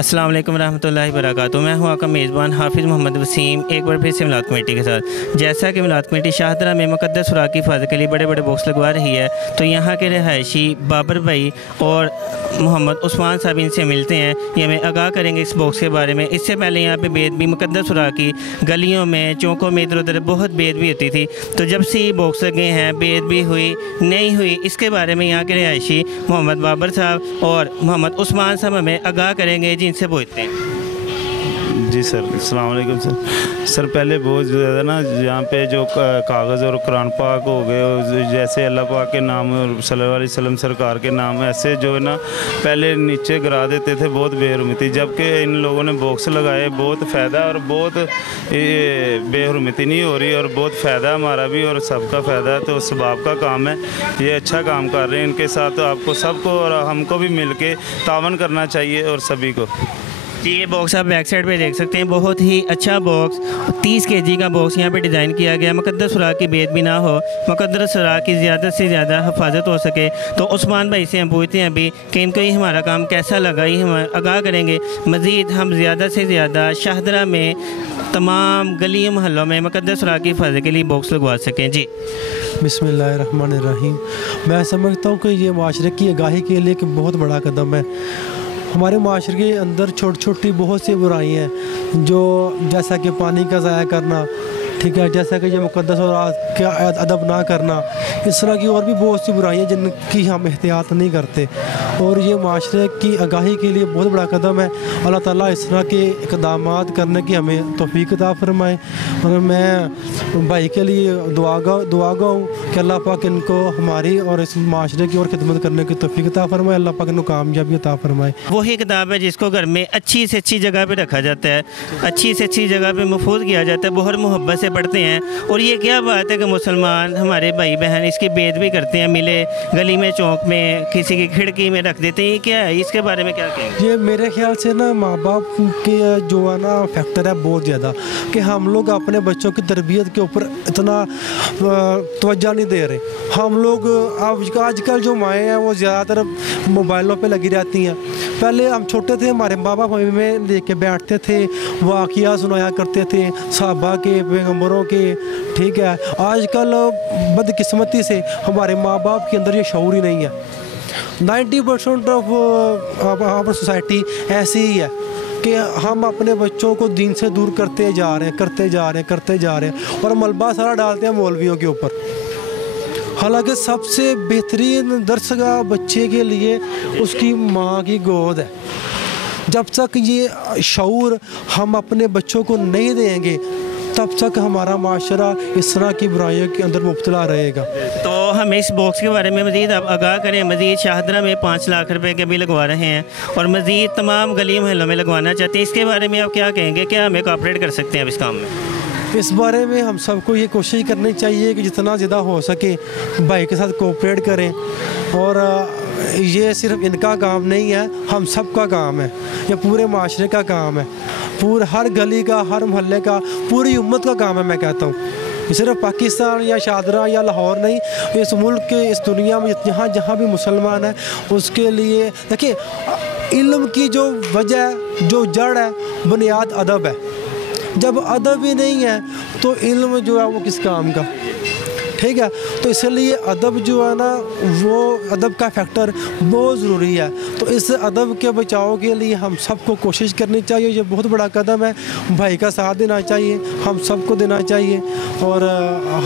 अस्सलाम वालेकुम रहमतुल्लाहि वबरकातुहू। मैं हूँ आपका मेज़बान हाफिज़ मोहम्मद वसीम, एक बार फिर से मिलाद कमेटी के साथ। जैसा कि मिलाद कमेटी शाहदरा में मुक़द्दस खुराक की हिफाज़त के लिए बड़े बड़े बॉक्स लगवा रही है, तो यहाँ के रिहायशी बाबर भाई और मोहम्मद उस्मान साहब इनसे मिलते हैं, ये हमें आगाह करेंगे इस बॉक्स के बारे में। इससे पहले यहाँ पे बेदबी मुक़द्दस खुराक की गलियों में, चौकों में, इधर उधर बहुत बेदबी होती थी। तो जब से ये बॉक्स लगे हैं, बेदबी हुई नहीं हुई, इसके बारे में यहाँ के रिहायशी मोहम्मद बाबर साहब और मोहम्मद उस्मान साहब हमें आगाह करेंगे जिनसे पूछते हैं। जी सर, अस्सलाम वालेकुम सर। पहले बहुत ज़्यादा ना यहाँ पे जो कागज़ और कुरान पाक हो गए, जैसे अल्लाह पाक के नाम और सल्लल्लाहु अलैहि वसल्लम सरकार के नाम, ऐसे जो है ना पहले नीचे गिरा देते थे, बहुत बेहरमती। जबकि इन लोगों ने बॉक्स लगाए, बहुत फ़ायदा और बहुत बेहरमती नहीं हो रही और बहुत फ़ायदा हमारा भी और सबका फ़ायदा है। तो सबाब का काम है, ये अच्छा काम कर रहे हैं। इनके साथ तो आपको सबको और हमको भी मिल के तावन करना चाहिए और सभी को। जी, ये बॉक्स आप बैक साइड पे देख सकते हैं, बहुत ही अच्छा बॉक्स, 30 केजी का बॉक्स यहाँ पे डिज़ाइन किया गया। मुक़द्दस खुराक की बेदबी ना हो, मुक़द्दस खुराक की ज़्यादा से ज़्यादा हिफाजत हो सके। तो उस्मान भाई से हम पूछते हैं अभी कि इनको ये हमारा काम कैसा लगा, ये हम आगाह करेंगे। मज़ीद हम ज़्यादा से ज़्यादा शाहदरा में तमाम गली महलों में मुक़द्दस खुराक की हिफाजत के लिए बॉक्स लगवा सकें। जी बिस्मिल्लाहिर्रहमानिर्रहीम। मैं समझता हूँ कि ये माशरे की आगाही के लिए एक बहुत बड़ा कदम है। हमारे माशरे के अंदर छोटी छोटी बहुत सी बुराइयाँ हैं, जो जैसा कि पानी का ज़ाया करना, ठीक है, जैसा कि ये मुक़द्दस और का अदब ना करना, इस तरह की और भी बहुत सी बुराइयाँ जिनकी हम एहतियात नहीं करते। और ये माशरे की आगाही के लिए बहुत बड़ा कदम है। अल्लाह ताला इस तरह के इक़दामात करने की हमें तौफ़ीक़ अता फ़रमाए। और मैं भाई के लिए दुआगा हूँ कि अल्लाह पाक इनको हमारी और इस माशरे की और खिदमत करने की तौफ़ीक़ अता फ़रमाए। अल्लाह पाक इनको कामयाबी अता फ़रमाए। वही किताब है जिसको घर में अच्छी से अच्छी जगह पे रखा जाता है, अच्छी से अच्छी जगह पे महफूज किया जाता है, बहुत मोहब्बत से पढ़ते हैं। और ये क्या बात है कि मुसलमान हमारे भाई बहन इसकी बेदबी करते हैं, मिले गली में, चौक में, किसी की खिड़की में रख देते हैं। ये क्या है, इसके बारे में क्या कहेंगे? ये मेरे ख्याल से ना माँ बाप के जो है ना फैक्टर है बहुत ज़्यादा, कि हम लोग अपने बच्चों की तरबियत के ऊपर इतना तवज्जो नहीं दे रहे। हम लोग आजकल जो माएँ हैं वो ज़्यादातर मोबाइलों पे लगी रहती हैं। पहले हम छोटे थे, हमारे माँ बाप हमें लेके बैठते थे, वाक़िया सुनाया करते थे सहाबा के, पैगम्बरों के, ठीक है। आजकल बदकिस्मती से हमारे माँ बाप के अंदर ये शऊर ही नहीं है। 90% ऑफ आवर सोसाइटी ऐसी ही है कि हम अपने बच्चों को दीन से दूर करते जा रहे हैं और मलबा सारा डालते हैं मौलवियों के ऊपर। हालांकि सबसे बेहतरीन दरसगाह बच्चे के लिए उसकी माँ की गोद है। जब तक ये शऊर हम अपने बच्चों को नहीं देंगे, तब तक हमारा माशरा इस तरह की बुराइयों के अंदर मुब्तला रहेगा। तो हम इस बॉक्स के बारे में मज़ीद अब आगाह करें। मज़ीद शाहदरा में 5 लाख रुपए के भी लगवा रहे हैं और मज़ीद तमाम गली महलों में लगवाना चाहते हैं। इसके बारे में आप क्या कहेंगे, क्या हमें कोऑपरेट कर सकते हैं अब इस काम में? इस बारे में हम सबको ये कोशिश करनी चाहिए कि जितना ज़्यादा हो सके भाई के साथ कोऑपरेट करें। और ये सिर्फ इनका काम नहीं है, हम सब का काम है, ये पूरे माशरे का काम है, पूरे हर गली का, हर मोहल्ले का, पूरी उम्मत का काम है। मैं कहता हूँ सिर्फ पाकिस्तान या शाहदरा या लाहौर नहीं, इस मुल्क के, इस दुनिया में जहाँ जहाँ भी मुसलमान है उसके लिए। देखिए, इल्म की जो वजह, जो जड़ है, बुनियाद अदब है। जब अदब ही नहीं है तो इल्म जो है वो किस काम का, ठीक है। तो इसलिए अदब जो है ना, वो अदब का फैक्टर बहुत ज़रूरी है। तो इस अदब के बचाव के लिए हम सबको कोशिश करनी चाहिए। ये बहुत बड़ा कदम है, भाई का साथ देना चाहिए, हम सबको देना चाहिए और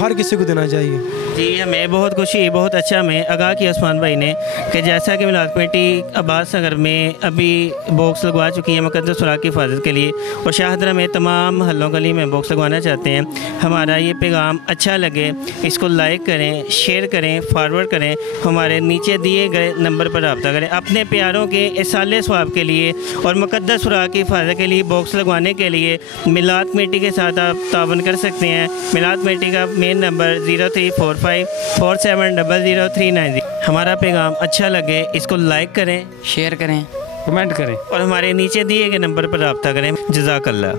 हर किसी को देना चाहिए। जी, हमें बहुत खुशी, बहुत अच्छा हमें आगाह किया उस्मान भाई ने कि जैसा कि मिलाद कमेटी अब्बास नगर में अभी बॉक्स लगवा चुकी है मुक़द्दस खुराक की हिफाजत के लिए, और शाहदरा में तमाम महलों गली में बॉक्स लगवाना चाहते हैं। हमारा ये पैगाम अच्छा लगे, इसको लाइक करें, शेयर करें, फॉरवर्ड करें, हमारे नीचे दिए गए नंबर पर रब्ता करें। अपने प्यारों के इसाले सवाब के लिए और मुक़द्दस खुराक की हिफाजत के लिए बॉक्स लगवाने के लिए मिलाद कमेटी के साथ आप तावन कर सकते हैं। मिलाद कमेटी का मेन नंबर 0345470039। हमारा पैगाम अच्छा लगे, इसको लाइक करें, शेयर करें, कमेंट करें और हमारे नीचे दिए गए नंबर पर रब्ता करें। जज़ाकल्लाह।